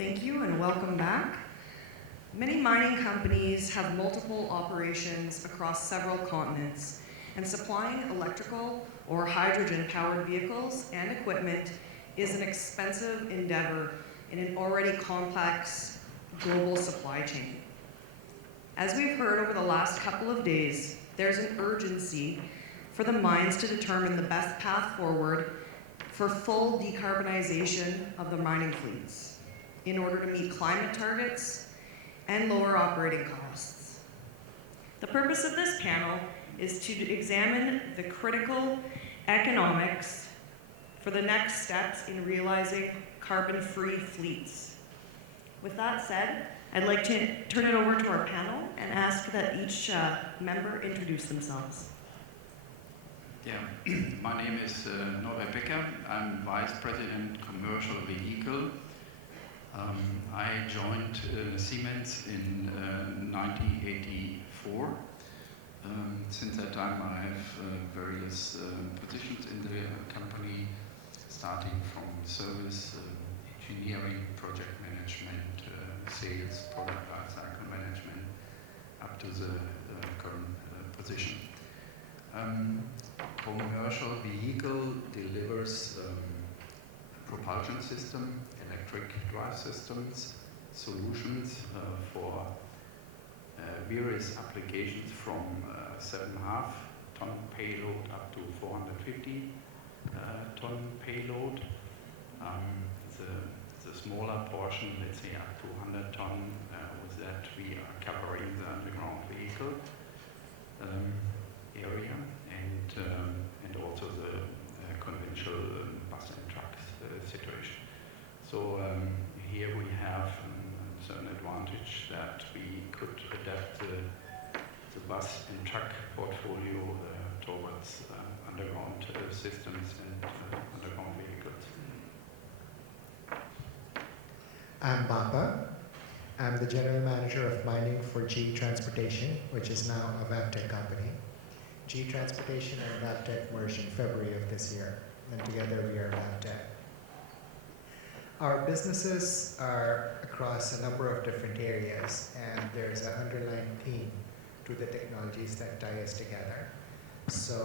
Thank you and welcome back. Many mining companies have multiple operations across several continents, and supplying electrical or hydrogen-powered vehicles and equipment is an expensive endeavor in an already complex global supply chain. As we've heard over the last couple of days, there's an urgency for the mines to determine the best path forward for full decarbonization of the mining fleets in order to meet climate targets and lower operating costs. The purpose of this panel is to examine the critical economics for the next steps in realizing carbon-free fleets. With that said, I'd like to turn it over to our panel and ask that each member introduce themselves. Yeah, my name is Norbert Becker. I'm Vice President Commercial Vehicle. I joined Siemens in 1984. Since that time I have various positions in the company, starting from service, engineering, project management, sales, product lifecycle management, up to the current position. Commercial vehicle delivers propulsion system, electric drive systems, solutions for various applications from 7.5 ton payload up to 450 ton payload. The smaller portion, let's say up to 100 ton, with that we are covering the underground vehicle area and also the conventional bus and trucks situation. So here we have a certain advantage that we could adapt the bus and truck portfolio towards underground systems and underground vehicles. I'm Bapa. I'm the General Manager of Mining for G Transportation, which is now a Wabtec company. G Transportation and Wabtec merged in February of this year, and together we are Wabtec. Our businesses are across a number of different areas, and there's an underlying theme to the technologies that tie us together. So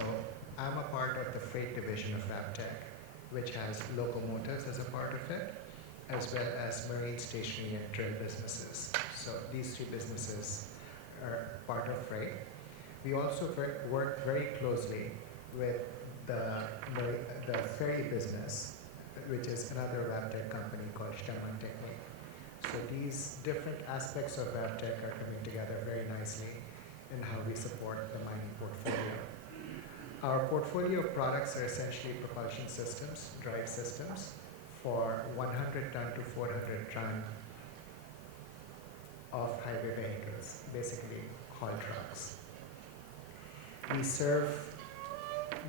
I'm a part of the freight division of Wabtec, which has locomotives as a part of it, as well as marine, stationary, and trail businesses. So these three businesses are part of freight. We also work very closely with the ferry business, which is another Wabtec company called Stemman Technique. So these different aspects of Wabtec are coming together very nicely in how we support the mining portfolio. Our portfolio of products are essentially propulsion systems, drive systems, for 100 ton to 400 ton of highway vehicles, basically haul trucks. We serve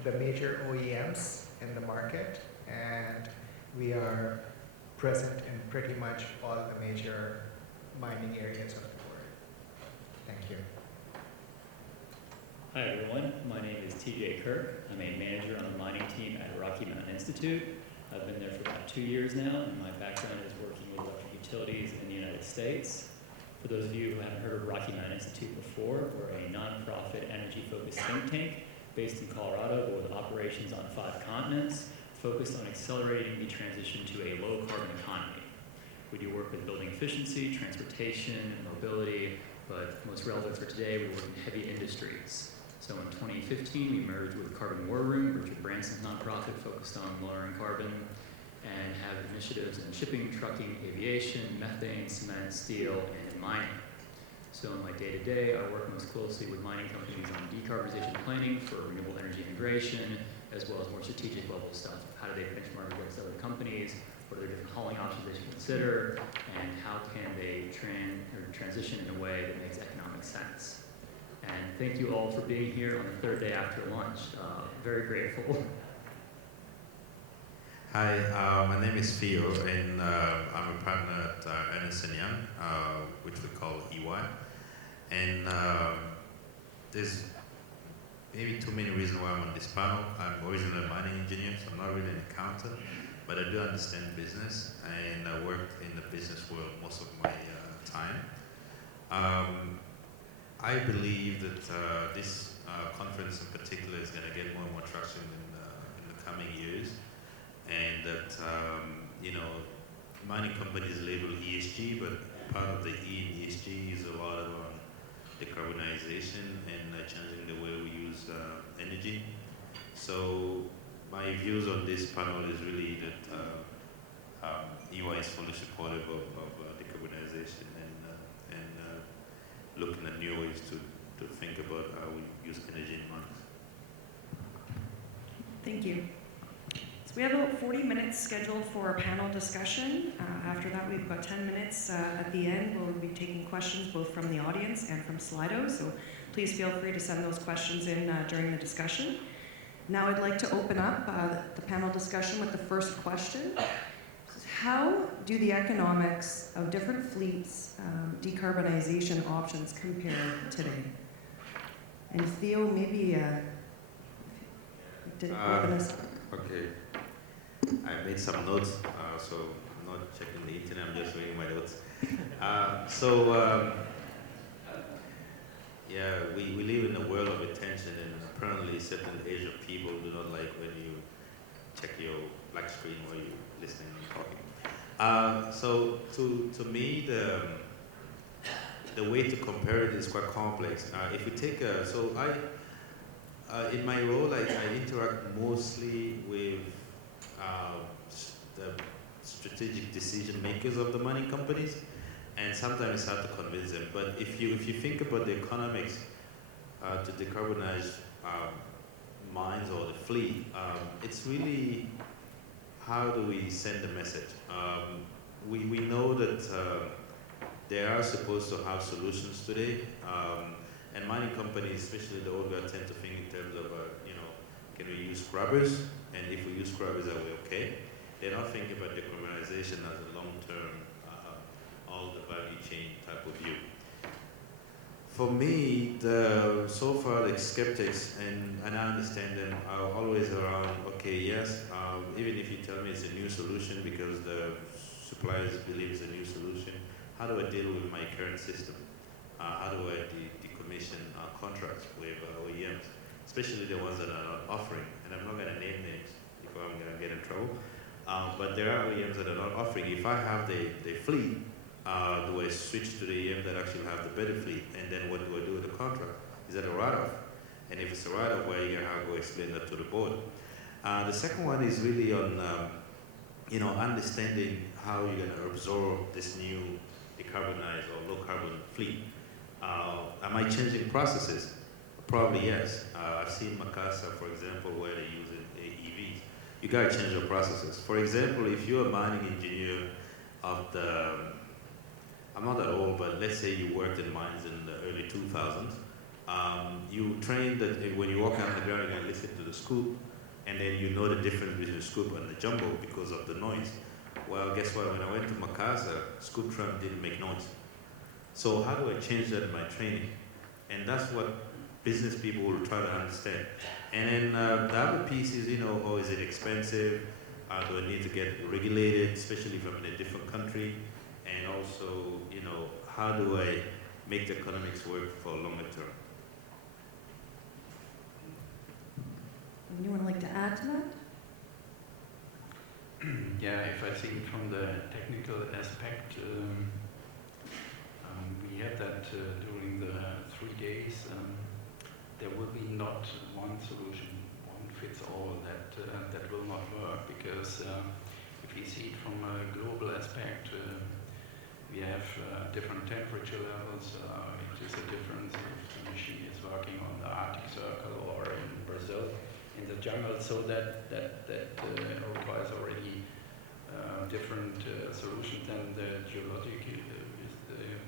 the major OEMs in the market, and we are present in pretty much all the major mining areas of the world. Thank you. Hi everyone, my name is TJ Kirk. I'm a manager on the mining team at Rocky Mountain Institute. I've been there for about 2 years now, and my background is working with electric utilities in the United States. For those of you who haven't heard of Rocky Mountain Institute before, we're a nonprofit energy-focused think tank based in Colorado, but with operations on 5 continents, focused on accelerating the transition to a low-carbon economy. We do work with building efficiency, transportation, mobility, but most relevant for today, we work in heavy industries. So in 2015, we merged with Carbon War Room, Richard Branson's nonprofit focused on lowering carbon, and have initiatives in shipping, trucking, aviation, methane, cement, steel, and mining. So in my day-to-day, I work most closely with mining companies on decarbonization planning for renewable energy integration, as well as more strategic level stuff. How do they benchmark against other companies? What are the different hauling options they should consider? And how can they transition in a way that makes economic sense? And thank you all for being here on the 3rd day after lunch. Very grateful. Hi, my name is Theo, and I'm a partner at Ernst & Young, which we call EY. And there's maybe too many reasons why I'm on this panel. I'm originally a mining engineer, so I'm not really an accountant, but I do understand business, and I worked in the business world most of my time. I believe that this conference in particular is going to get more and more traction in the coming years, and that mining companies label ESG, but part of the E in ESG is a lot around decarbonization and changing the way we use energy. So my views on this panel is really that EY is fully supportive of decarbonization and looking at new ways to think about how we use energy in mines. Thank you. So we have about 40 minutes scheduled for a panel discussion. After that, we've got 10 minutes at the end where we'll be taking questions both from the audience and from Slido. So please feel free to send those questions in during the discussion. Now I'd like to open up the panel discussion with the first question. How do the economics of different fleets' decarbonization options compare today? And Theo, maybe did open us up. Okay. I made some notes, so I'm not checking the internet, I'm just reading my notes. We live in a world of attention, and apparently certain age of people do not like when you check your black screen while you're listening and talking. So to me, the way to compare it is quite complex. If you take in my role, I interact mostly with the strategic decision makers of the mining companies, and sometimes it's hard to convince them. But if you think about the economics to decarbonize mines or the fleet, it's really how do we send the message. We know that they are supposed to have solutions today, and mining companies, especially the old guys, tend to think in terms of can we use scrubbers, and if we use scrubbers, are we okay? They're not thinking about decarbonization as a long-term, all the value chain type of view. For me, so far the skeptics, and I understand them, are always around, okay, yes, even if you tell me it's a new solution because the suppliers believe it's a new solution, how do I deal with my current system? How do I decommission contracts with OEMs, especially the ones that are not offering? And I'm not going to name names if I'm going to get in trouble. But there are OEMs that are not offering. If I have the fleet, do I switch to the OEM that actually have the better fleet? And then what do I do with the contract? Is that a write-off? And if it's a write-off, where are you going to have to explain that to the board? The second one is really on understanding how you're going to absorb this new decarbonized or low-carbon fleet. Am I changing processes? Probably yes. I've seen Makassar, for example, where they're using EVs. You got to change your processes. For example, if you're a mining engineer of the, I'm not that old, but let's say you worked in mines in the early 2000s, you trained that when you walk on the ground, you're going to listen to the scoop, and then you know the difference between the scoop and the jumbo because of the noise. Well, guess what? When I went to Makassar, scoop drum didn't make noise. So how do I change that in my training? And that's what business people will try to understand. And then the other piece is, is it expensive? Do I need to get regulated, especially if I'm in a different country? And also, how do I make the economics work for longer term? Anyone like to add to that? Yeah, if I think from the technical aspect, we had that during the 3 days. There will be not one solution, one fits all that will not work, because if you see it from a global aspect, we have different temperature levels. It is a difference if the machine is working on the Arctic Circle or in Brazil in the jungle, so that requires already different solutions, and the geologic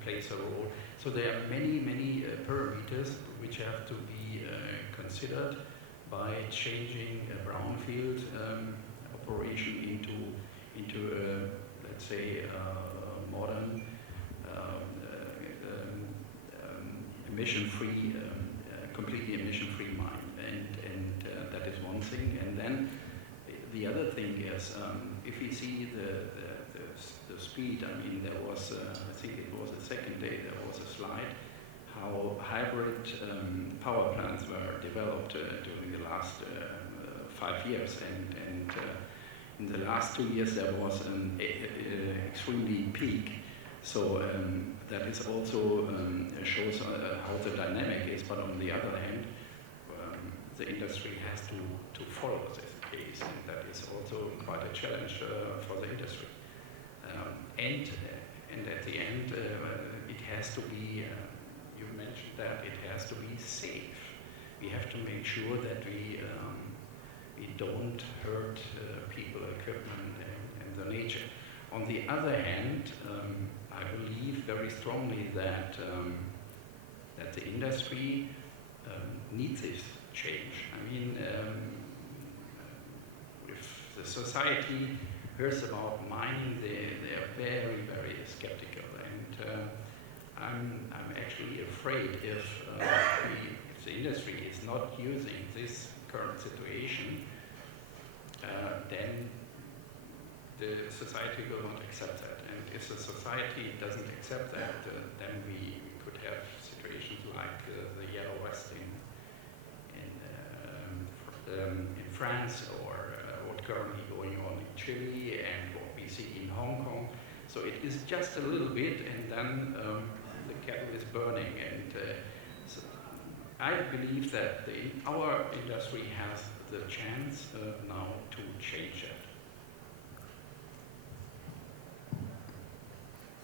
plays a role. So there are many parameters which have to be considered by changing a brownfield operation into let's say a modern emission-free, completely emission-free mine, and that is one thing. And then the other thing is, if we see the the speed. I mean, there was, I think it was the second day, there was a slide how hybrid power plants were developed during the last 5 years, and in the last 2 years there was an extremely peak. So that is also shows how the dynamic is, but on the other hand, the industry has to follow this case, and that is also quite a challenge for the industry. And at the end, it has to be, you mentioned that it has to be safe. We have to make sure that we don't hurt people, equipment, and the nature. On the other hand, I believe very strongly that that the industry needs this change. I mean, if the society hears about mining, they are very, very skeptical, and I'm actually afraid if the industry is not using this current situation, then the society will not accept that. And if the society doesn't accept that, then we could have situations like the Yellow West in France, or what's currently going on in Chile, and what we see in Hong Kong. So it is just a little bit, and then the kettle is burning. And so I believe that our industry has the chance now to change it.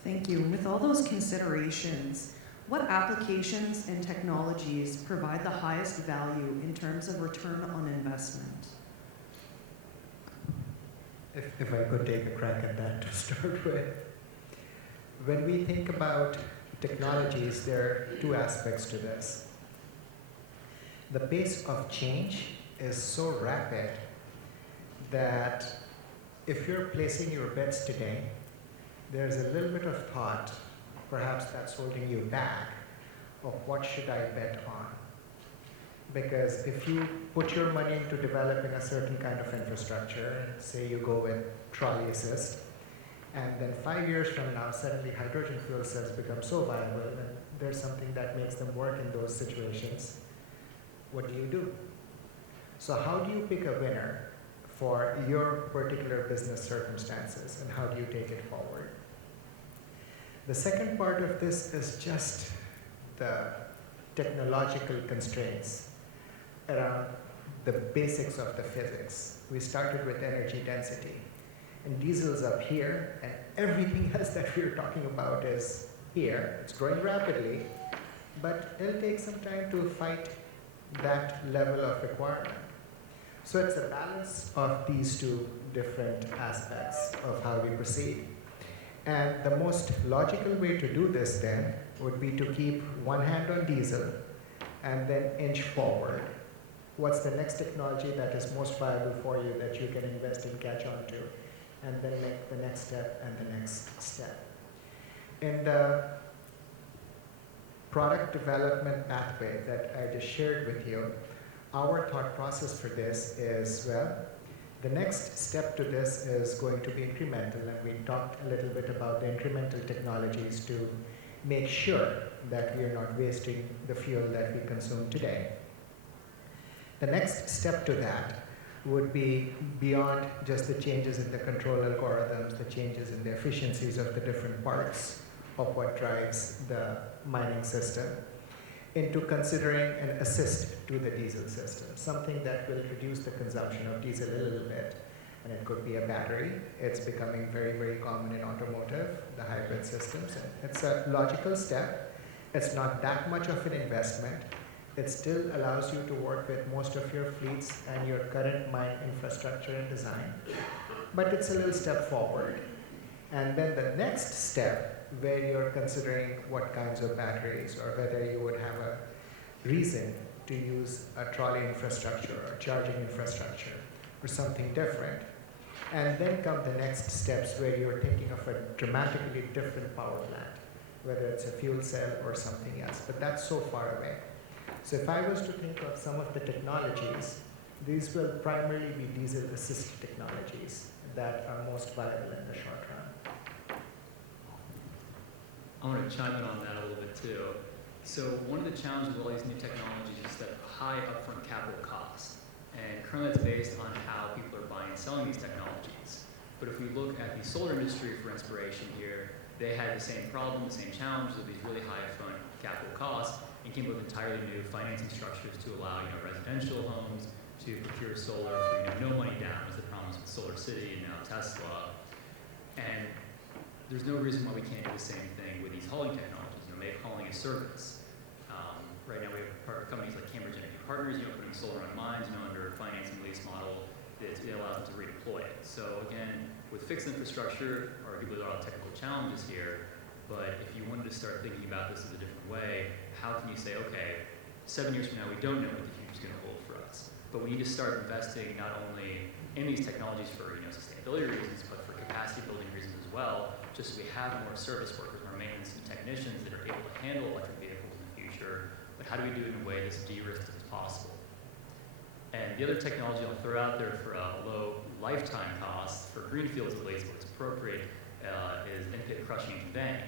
Thank you. With all those considerations, what applications and technologies provide the highest value in terms of return on investment? If I could take a crack at that to start with. When we think about technologies, there are two aspects to this. The pace of change is so rapid that if you're placing your bets today, there's a little bit of thought, perhaps that's holding you back, of what should I bet on. Because if you put your money into developing a certain kind of infrastructure, and say you go with trolley assist, and then 5 years from now, suddenly hydrogen fuel cells become so viable, and there's something that makes them work in those situations, what do? So how do you pick a winner for your particular business circumstances, and how do you take it forward? The second part of this is just the technological constraints around the basics of the physics. We started with energy density, and diesel's up here, and everything else that we're talking about is here. It's growing rapidly, but it'll take some time to fight that level of requirement. So it's a balance of these two different aspects of how we proceed. And the most logical way to do this then would be to keep one hand on diesel and then inch forward. What's the next technology that is most viable for you that you can invest and catch on to, and then make the next step and the next step. In the product development pathway that I just shared with you, our thought process for this is, well, the next step to this is going to be incremental, and we talked a little bit about the incremental technologies to make sure that we are not wasting the fuel that we consume today. The next step to that would be beyond just the changes in the control algorithms, the changes in the efficiencies of the different parts of what drives the mining system, into considering an assist to the diesel system, something that will reduce the consumption of diesel a little bit. And it could be a battery. It's becoming very, very common in automotive, the hybrid systems. And it's a logical step. It's not that much of an investment. It still allows you to work with most of your fleets and your current mine infrastructure and design. But it's a little step forward. And then the next step, where you're considering what kinds of batteries, or whether you would have a reason to use a trolley infrastructure or charging infrastructure or something different. And then come the next steps where you're thinking of a dramatically different power plant, whether it's a fuel cell or something else, but that's so far away. So if I was to think of some of the technologies, these will primarily be diesel assist technologies that are most viable in the short run. I want to chime in on that a little bit too. So one of the challenges with all these new technologies is that high upfront capital cost. And currently it's based on how people are buying and selling these technologies. But if we look at the solar industry for inspiration here, they had the same problem, the same challenges of these really high upfront capital costs, and came up with entirely new financing structures to allow residential homes to procure solar for no money down, as the promise with Solar City and now Tesla. And there's no reason why we can't do the same thing with these hauling technologies, make hauling a service. Right now we have companies like Cambridge Energy Partners, putting solar on mines, under a financing lease model that allows them to redeploy it. So again, with fixed infrastructure, arguably there are a lot of technical challenges here, but if you wanted to start thinking about this in a different way, how can you say, okay, 7 years from now we don't know what the future is going to hold for us, but we need to start investing not only in these technologies for sustainability reasons, but for capacity building reasons as well, just so we have more service workers, more maintenance and technicians that are able to handle electric vehicles in the future, but how do we do it in a way that's de-risked as possible? And the other technology I'll throw out there for a low lifetime cost, for greenfields at least, where it's appropriate, is in-pit crushing and conveying.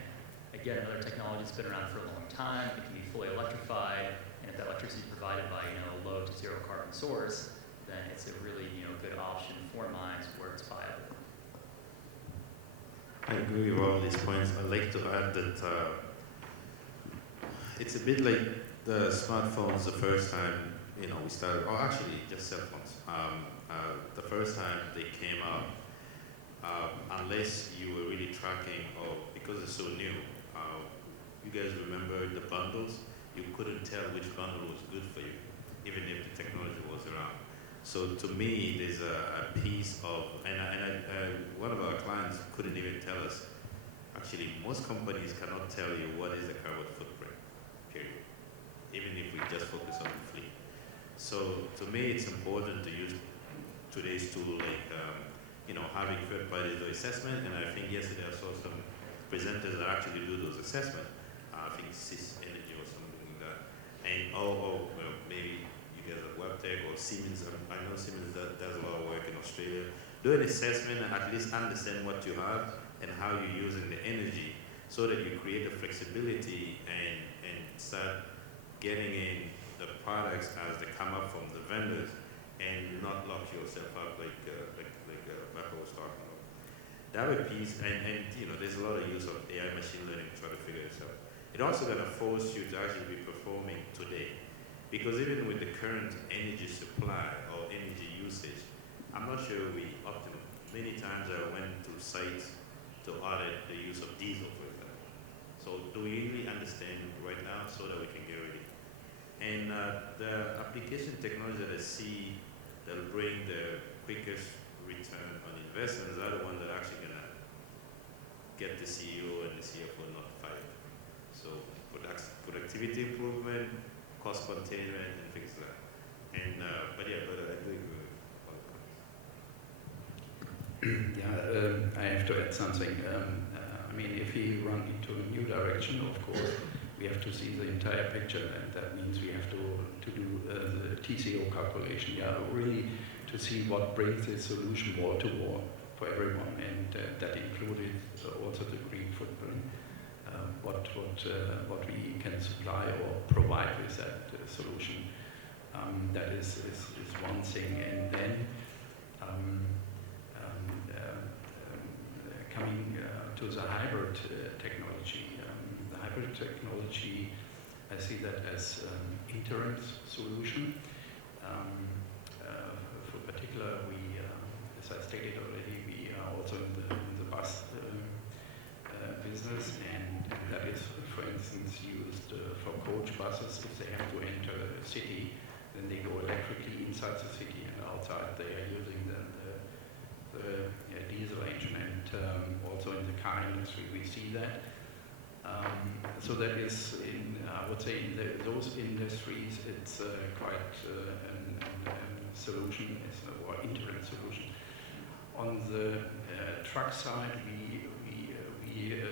Again, another technology that's been around for a long time, it can be fully electrified, and if that electricity is provided by a low to zero carbon source, then it's a really good option for mines where it's viable. I agree with all these points. I'd like to add that it's a bit like the smartphones the first time, we started, or actually just cell phones. The first time they came out, unless you were really tracking, or because it's so new, you guys remember the bundles? You couldn't tell which bundle was good for you, even if the technology was around. So to me, there's a piece of, and one of our clients couldn't even tell us. Actually, most companies cannot tell you what is the carbon footprint, period, even if we just focus on the fleet. So to me, it's important to use today's tool like, having third parties do assessment, and I think yesterday I saw some presenters that actually do those assessments. I think Sys Energy or something like that. And well, maybe you guys at WebTech or Siemens, I know Siemens does a lot of work in Australia. Do an assessment and at least understand what you have and how you're using the energy so that you create a flexibility and start getting in the products as they come up from the vendors and not lock yourself up like Becca was talking about. That would piece, and there's a lot of use of AI machine learning to try to figure this out. It also going to force you to actually be performing today. Because even with the current energy supply or energy usage, I'm not sure we optimal. Many times I went to sites to audit the use of diesel, for example. So do we really understand right now so that we can get ready? And the application technology that I see that will bring the quickest return on investments are the ones that are actually going to get the CEO and the CFO notified. So productivity improvement, cost containment, and things like that. And but I do agree with all the comments. I have to add something. If we run into a new direction, of course, we have to see the entire picture, and that means we have to do the TCO calculation. Really to see what brings the solution wall to wall for everyone, and that included also the green footprint. What we can supply or provide with that solution. That is one thing, and then coming to the hybrid technology. The hybrid technology, I see that as an interim solution. For particular, we, as I stated already, we are also in the bus business, and that is, for instance, used for coach buses. If they have to enter a city, then they go electrically inside the city, and outside they are using the diesel engine. And also in the car industry, we see that. So that is, I would say, in those industries, it's quite a solution, or interim solution. On the truck side, we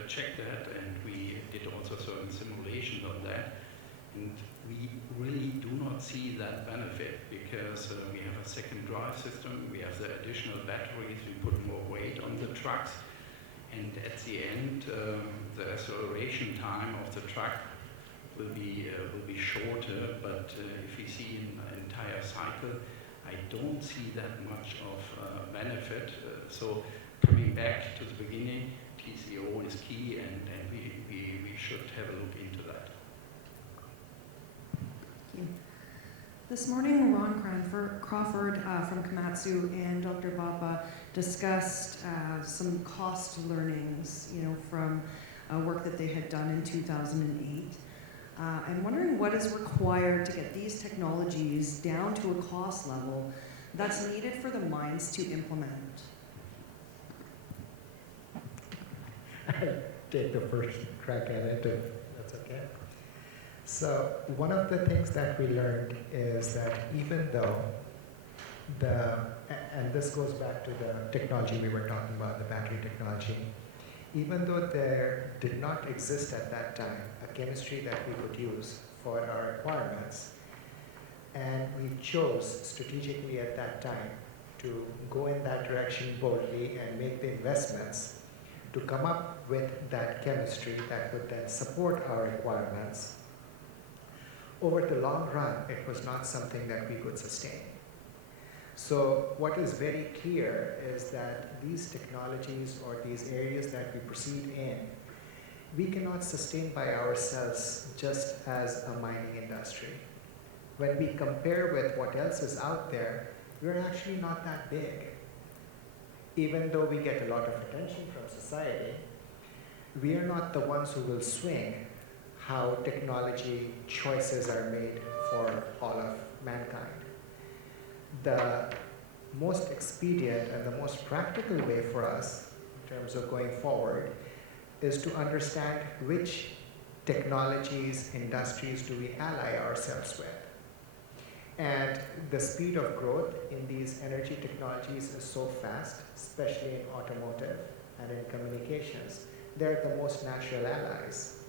checked that, and we did also certain simulations on that. And we really do not see that benefit because we have a second drive system, we have the additional batteries, we put more weight on the trucks, and at the end, there's acceleration time of the truck will be shorter, but if we see an entire cycle, I don't see that much of benefit. So coming back to the beginning, TCO is key, and we should have a look into that. Thank you. This morning, Ron Crawford from Komatsu and Dr. Bappa discussed some cost learnings, from work that they had done in 2008. I'm wondering what is required to get these technologies down to a cost level that's needed for the mines to implement. I'll take the first crack at it, if that's okay. So one of the things that we learned is that even though and this goes back to the technology we were talking about, the battery technology, even though there did not exist at that time a chemistry that we could use for our requirements, and we chose strategically at that time to go in that direction boldly and make the investments to come up with that chemistry that would then support our requirements. Over the long run, it was not something that we could sustain. So what is very clear is that these technologies or these areas that we proceed in, we cannot sustain by ourselves just as a mining industry. When we compare with what else is out there, we're actually not that big. Even though we get a lot of attention from society, we are not the ones who will swing how technology choices are made for all of mankind. The most expedient and the most practical way for us in terms of going forward is to understand which technologies, industries do we ally ourselves with. And the speed of growth in these energy technologies is so fast, especially in automotive and in communications. They're the most natural allies.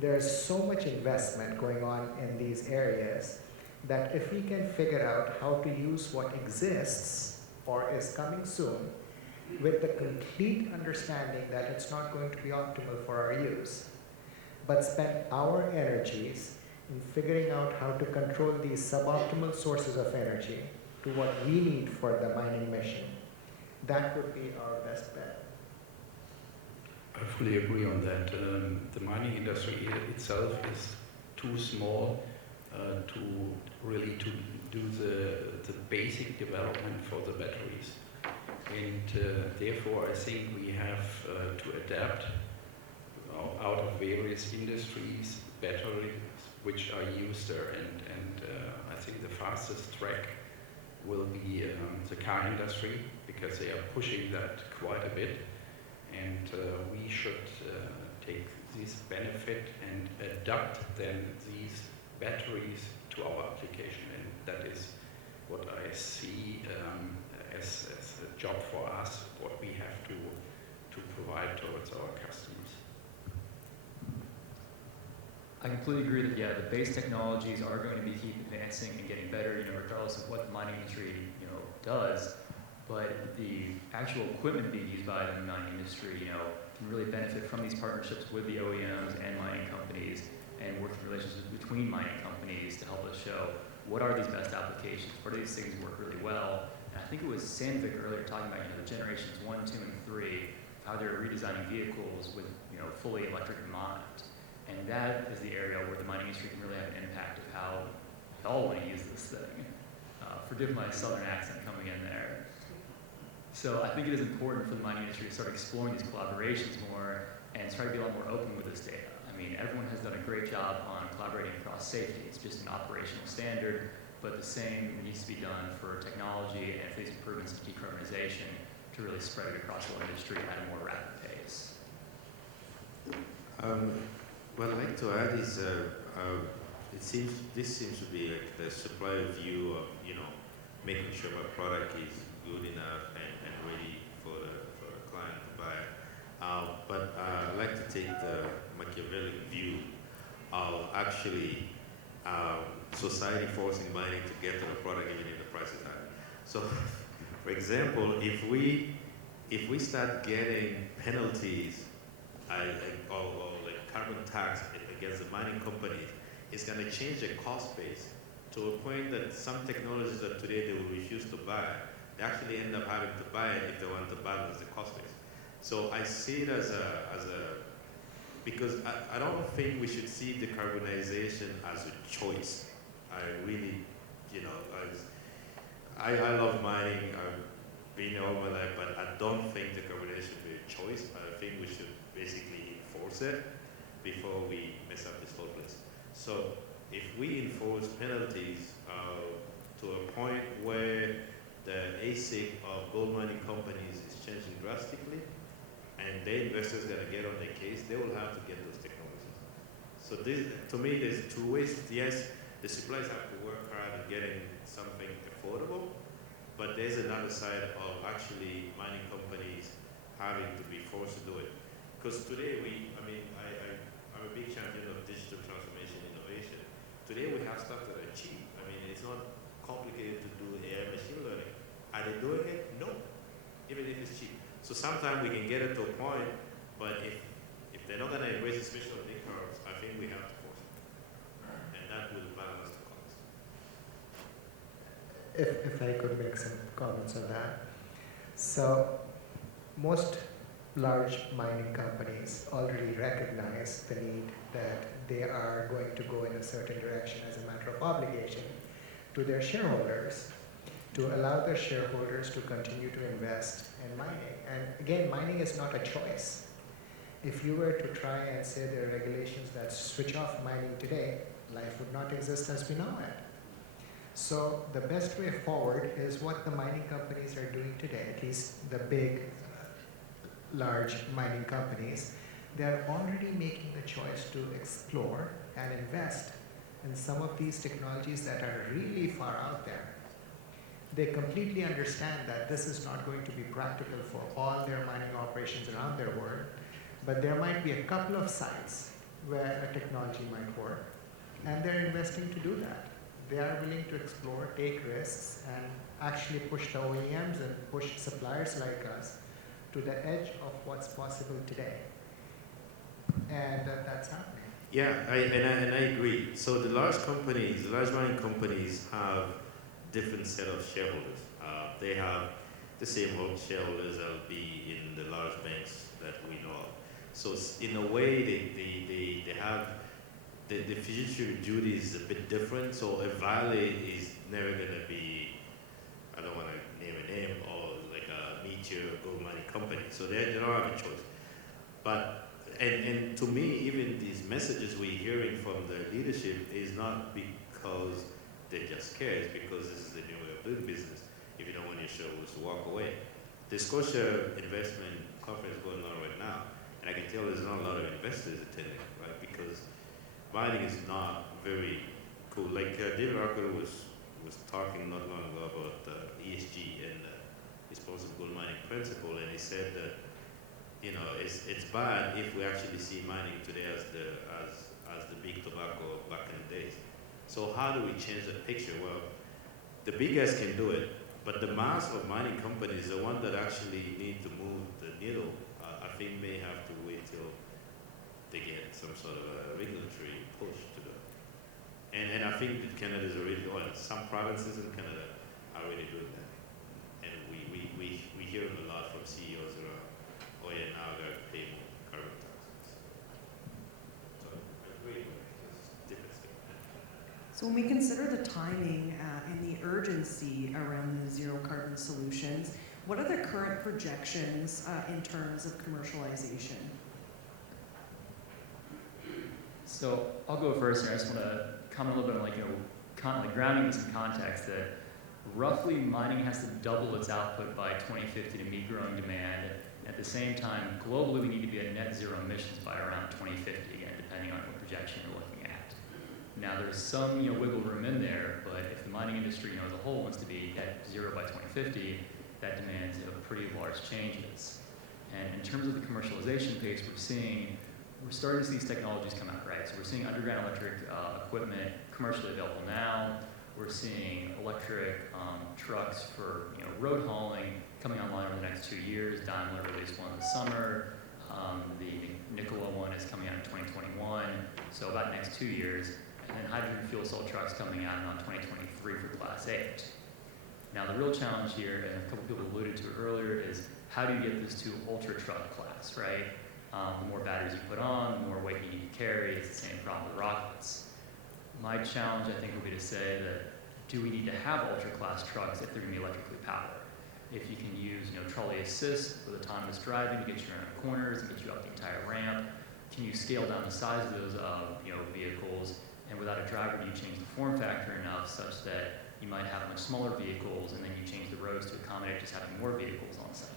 There's so much investment going on in these areas that if we can figure out how to use what exists or is coming soon with the complete understanding that it's not going to be optimal for our use, but spend our energies in figuring out how to control these suboptimal sources of energy to what we need for the mining mission, that would be our best bet. I fully agree on that. The mining industry itself is too small to really to do the basic development for the batteries. And therefore I think we have to adapt out of various industries batteries which are used there, and I think the fastest track will be the car industry, because they are pushing that quite a bit, and we should take this benefit and adapt then these batteries to our application, and that is what I see as a job for us, what we have to provide towards our customers. I completely agree that, yeah, the base technologies are going to be keep advancing and getting better, regardless of what the mining industry, does. But the actual equipment being used by the mining industry, can really benefit from these partnerships with the OEMs and mining companies, and working relationships between mining companies to help us show what are these best applications, what are these things work really well. And I think it was Sandvik earlier talking about, the generations 1, 2, and 3, how they're redesigning vehicles with, fully electric mods. And that is the area where the mining industry can really have an impact of how we all want to use this thing. Forgive my southern accent coming in there. So I think it is important for the mining industry to start exploring these collaborations more and try to be a lot more open with this data. I mean, everyone has done a great job on collaborating across safety. It's just an operational standard, but the same needs to be done for technology and for these improvements in decarbonization to really spread it across the whole industry at a more rapid pace. What I'd like to add is, this seems to be like the supplier view of, making sure my product is good enough and ready for the client to buy it. But I'd like to take the Machiavellian view of actually society forcing mining to get to the product even if the price is high. So, for example, if we start getting penalties or like tax against the mining companies is going to change the cost base to a point that some technologies that today they will refuse to buy, they actually end up having to buy it if they want to balance the cost base. So I see it as because I don't think we should see decarbonization as a choice. I really, I love mining, I've been there all my life, but I don't think decarbonization should be a choice. I think we should basically enforce it before we mess up this whole place. So if we enforce penalties to a point where the ASIC of gold mining companies is changing drastically, and the investors are going to get on their case, they will have to get those technologies. So this, to me, there's two ways. Yes, the suppliers have to work hard at getting something affordable, but there's another side of actually mining companies having to be forced to do it. Because today I'm a big champion of digital transformation innovation. Today we have stuff that are cheap. I mean, it's not complicated to do AI machine learning. Are they doing it? No, even if it's cheap. So sometimes we can get it to a point, but if they're not going to embrace the special decarbs, I think we have to force it. And that will balance the cost. If I could make some comments on that. So most large mining companies already recognize the need that they are going to go in a certain direction as a matter of obligation to their shareholders, to allow their shareholders to continue to invest in mining. And again, mining is not a choice. If you were to try and say there are regulations that switch off mining today, life would not exist as we know it. So the best way forward is what the mining companies are doing today, at least the big, large mining companies. They're already making the choice to explore and invest in some of these technologies that are really far out there. They completely understand that this is not going to be practical for all their mining operations around their world, but there might be a couple of sites where a technology might work, and they're investing to do that. They are willing to explore, take risks, and actually push the OEMs and push suppliers like us to the edge of what's possible today. And that's happening. Yeah, I agree. So the large mining companies have different set of shareholders. They have the same shareholders that will be in the large banks that we know of. So in a way, they have the fiduciary duty is a bit different. So a Vale is never going to be, I don't want to name a name, or like a Meteor gold mining company. So they don't have a choice. But and to me, even these messages we're hearing from the leadership is not because they just scared, it's because this is the new way of doing business. If you don't want your shareholders to walk away. The Scotia investment conference going on right now, and I can tell there's not a lot of investors attending, right? Because mining is not very cool. Like David Arthur was talking not long ago about ESG and responsible gold mining principle, and he said that it's bad if we actually see mining today as the big tobacco back in the days. So how do we change that picture? Well, the big guys can do it, but the mass of mining companies, the one that actually need to move the needle, I think may have to wait till they get some sort of a regulatory push to do it. And I think that Canada is already doing it. Some provinces in Canada are already doing that. And we hear a lot from CEOs around, oh yeah, now I got to pay more carbon taxes. So I agree with this different thing. So when we consider the timing and the urgency around the zero carbon solutions, what are the current projections in terms of commercialization? So I'll go first here. I just want to comment a little bit on grounding this in context that roughly mining has to double its output by 2050 to meet growing demand. At the same time, globally, we need to be at net zero emissions by around 2050, again, depending on what projection you're looking at. Now, there's some wiggle room in there, but if the mining industry as a whole wants to be at zero by 2050, that demands pretty large changes. And in terms of the commercialization pace, we're starting to see these technologies come out, right? So we're seeing underground electric equipment commercially available now. We're seeing electric trucks for road hauling coming online over the next 2 years. Daimler released one this summer. The Nikola one is coming out in 2021. so about next 2 years, and then hydrogen fuel cell trucks coming out around 2023 for Class 8. Now, the real challenge here, and a couple people alluded to it earlier, is how do you get this to ultra truck class, right? The more batteries you put on, the more weight you need to carry. It's the same problem with rockets. My challenge, I think, would be to say that do we need to have ultra class trucks if they're going to be electrically powered? If you can use, trolley assist with autonomous driving to get you around corners and get you up the entire ramp, can you scale down the size of those, vehicles? And without a driver, do you change the form factor enough such that you might have much smaller vehicles, and then you change the roads to accommodate just having more vehicles on site?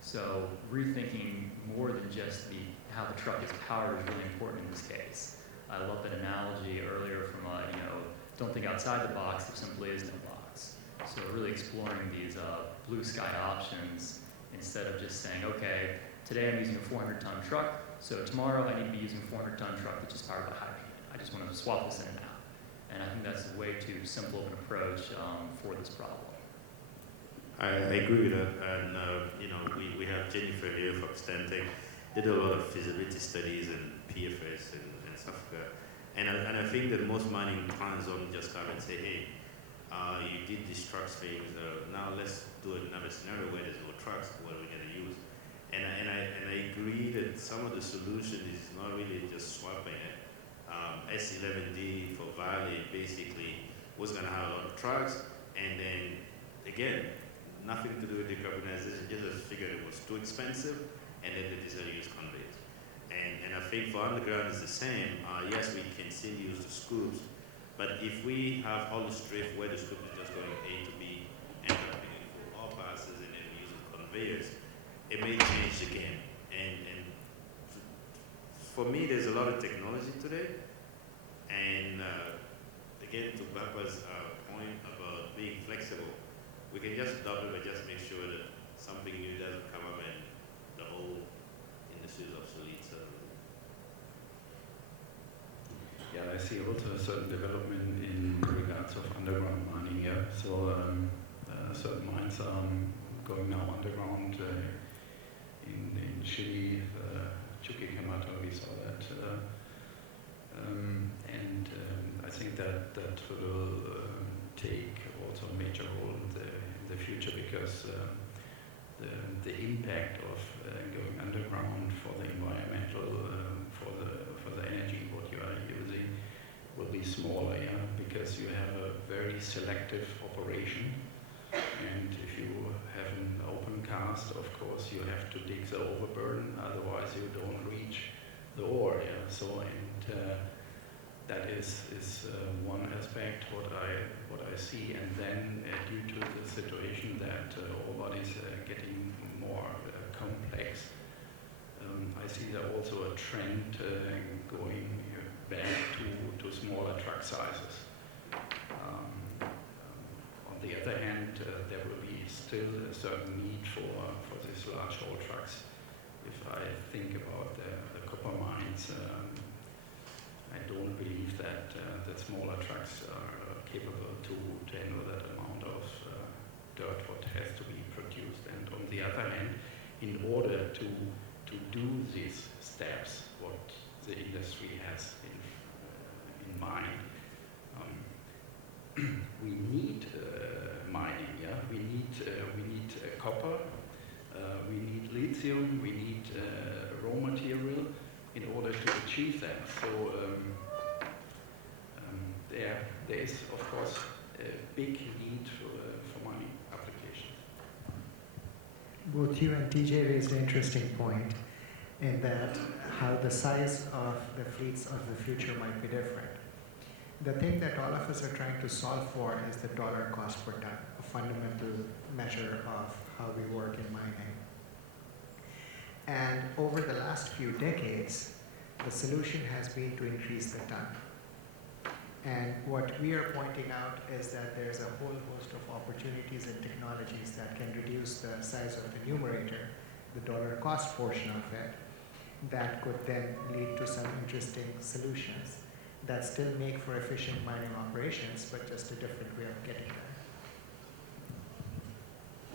So rethinking more than just how the truck is powered is really important in this case. I love that analogy earlier from, don't think outside the box, there simply is no box. So really exploring these blue sky options instead of just saying, okay, today I'm using a 400-ton truck, so tomorrow I need to be using a 400-ton truck that's just powered by hydrogen. I just want to swap this in and out. And I think that's way too simple of an approach for this problem. I agree with that, and we have Jennifer here from Stantec. They do a lot of feasibility studies and PFS and stuff like that. And I think that most mining plants don't just come and say, hey, you did these trucks things, now let's do another scenario where there's no trucks, what are we going to use? And I agree that some of the solution is not really just swapping it. S11D for Valley basically was going to have a lot of trucks, and then again, nothing to do with decarbonization, just figured it was too expensive, and then they decided to use conveyors. And I think for underground it's the same. Yes, we can still use the scoops, but if we have all the drift where the scoop is just going A to B and being for all passes and then using conveyors, it may change the game. And for me, there's a lot of technology today, and again, to Baba's point about being flexible, we can just double it, but just make sure that something new doesn't come up and the whole industry is obsolete. So. Yeah, I see also a certain development in regards of underground mining. Yeah, so certain mines are going now underground in Chile, Chuquicamata, we saw that, and I think that will take also a major role in the future, because the impact of going underground for the environmental, for the energy what you are using will be smaller, yeah, because you have a very selective operation, and if you have an open cast, of course you have to dig the overburden, otherwise you don't reach the ore, yeah. So that is one aspect what I see, and then due to the situation that ore bodies are getting more complex, I see there also a trend going back to smaller truck sizes. On the other hand, there will be still a certain need for these large haul trucks. If I think about the copper mines, I don't believe that smaller trucks are capable to handle that amount of dirt what has to be produced. And on the other hand, in order to do these steps, what the industry has in mind, we need mining. Yeah, we need copper, we need lithium, we need raw material in order to achieve that. So there is of course a big need for mining applications. Both you and TJ raised an interesting point in that how the size of the fleets of the future might be different. The thing that all of us are trying to solve for is the dollar cost per ton, a fundamental measure of how we work in mining. And over the last few decades, the solution has been to increase the ton. And what we are pointing out is that there's a whole host of opportunities and technologies that can reduce the size of the numerator, the dollar cost portion of it, that could then lead to some interesting solutions that still make for efficient mining operations, but just a different way of getting there.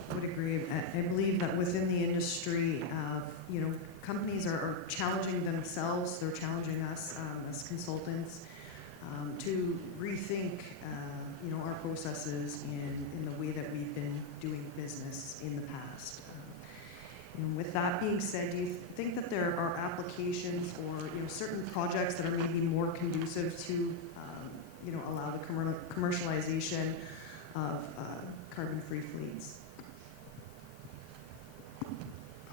I would agree. I believe that within the industry, companies are challenging themselves, they're challenging us as consultants to rethink our processes in the way that we've been doing business in the past. With that being said, do you think that there are applications or certain projects that are maybe more conducive to allow the commercialization of carbon-free fleets?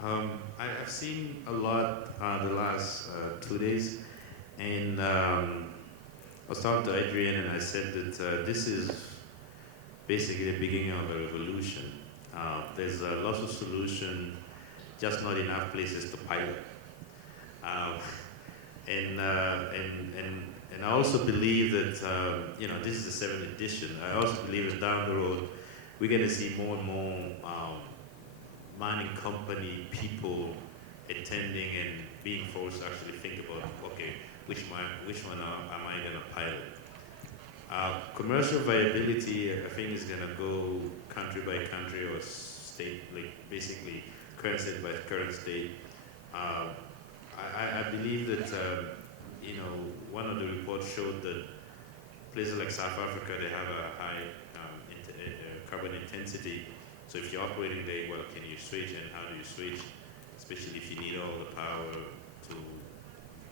I've seen a lot the last 2 days, and I was talking to Adrian, and I said that this is basically the beginning of a revolution. There's lots of solutions, just not enough places to pilot. And I also believe that this is the 7th edition. I also believe that down the road we're going to see more and more mining company people attending and being forced to actually think about, okay, which one am I going to pilot? Commercial viability, I think, is going to go country by country or state, like basically current state by current state. I believe that one of the reports showed that places like South Africa, they have a high carbon intensity. So if you're operating there, well, can you switch, and how do you switch? Especially if you need all the power to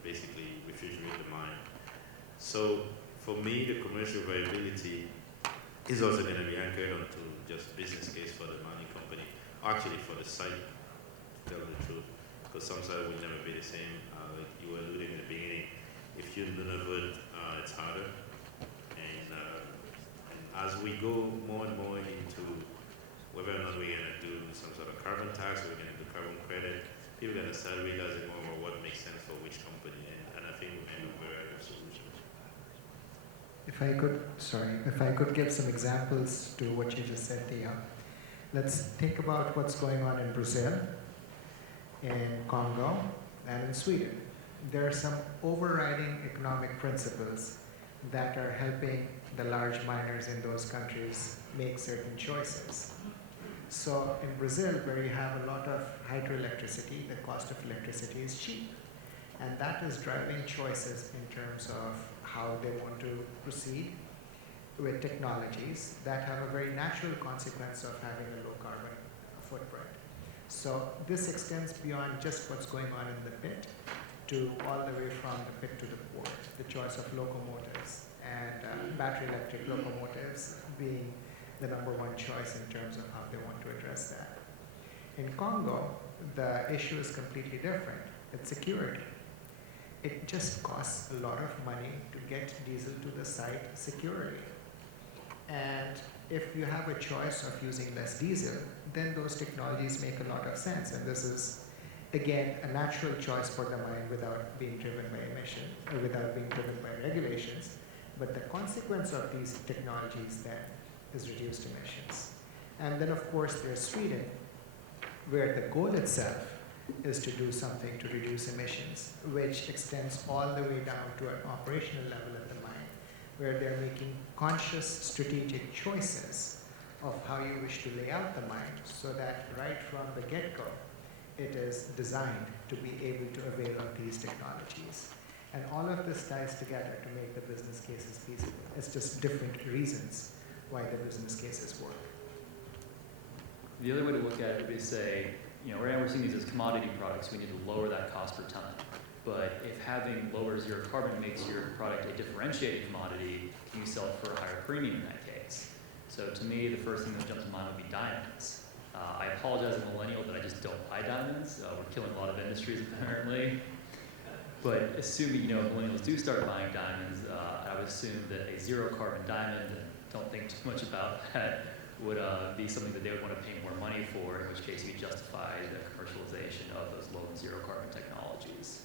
basically refrigerate the mine. So for me, the commercial viability is also going to be anchored onto just business case for the mining company, actually for the site, to tell the truth, because some sites will never be the same. Like you were alluding in the beginning, if you're in Nunavut, it's harder. And as we go more and more into whether or not we're going to do some sort of carbon tax, or we're going to do carbon credit, people are going to start realizing more about what makes sense for which company, and I think we're going to have a variety of solutions. If I could give some examples to what you just said, Tia. Let's think about what's going on in Brazil, in Congo, and in Sweden. There are some overriding economic principles that are helping the large miners in those countries make certain choices. So in Brazil, where you have a lot of hydroelectricity, the cost of electricity is cheap. And that is driving choices in terms of how they want to proceed with technologies that have a very natural consequence of having a low carbon footprint. So this extends beyond just what's going on in the pit to all the way from the pit to the port, the choice of locomotives, and battery electric locomotives being the #1 choice in terms of how they want to address that. In Congo, the issue is completely different. It's security. It just costs a lot of money to get diesel to the site securely. And if you have a choice of using less diesel, then those technologies make a lot of sense. And this is, again, a natural choice for the mine without being driven by emission, or without being driven by regulations. But the consequence of these technologies then is reduced emissions. And then, of course, there's Sweden, where the goal itself is to do something to reduce emissions, which extends all the way down to an operational level at the mine, where they're making conscious strategic choices of how you wish to lay out the mine, so that right from the get-go, it is designed to be able to avail of these technologies. And all of this ties together to make the business cases feasible. It's just different reasons why the business cases work. The other way to look at it would be to say, right now we're seeing these as commodity products, we need to lower that cost per ton. But if having lower zero carbon makes your product a differentiated commodity, can you sell it for a higher premium in that case? So to me, the first thing that jumps to mind would be diamonds. I apologize as a millennial that I just don't buy diamonds. We're killing a lot of industries apparently. But assuming millennials do start buying diamonds, I would assume that a zero carbon diamond, and don't think too much about that, would be something that they would want to pay more money for, in which case you justify the commercialization of those low and zero carbon technologies.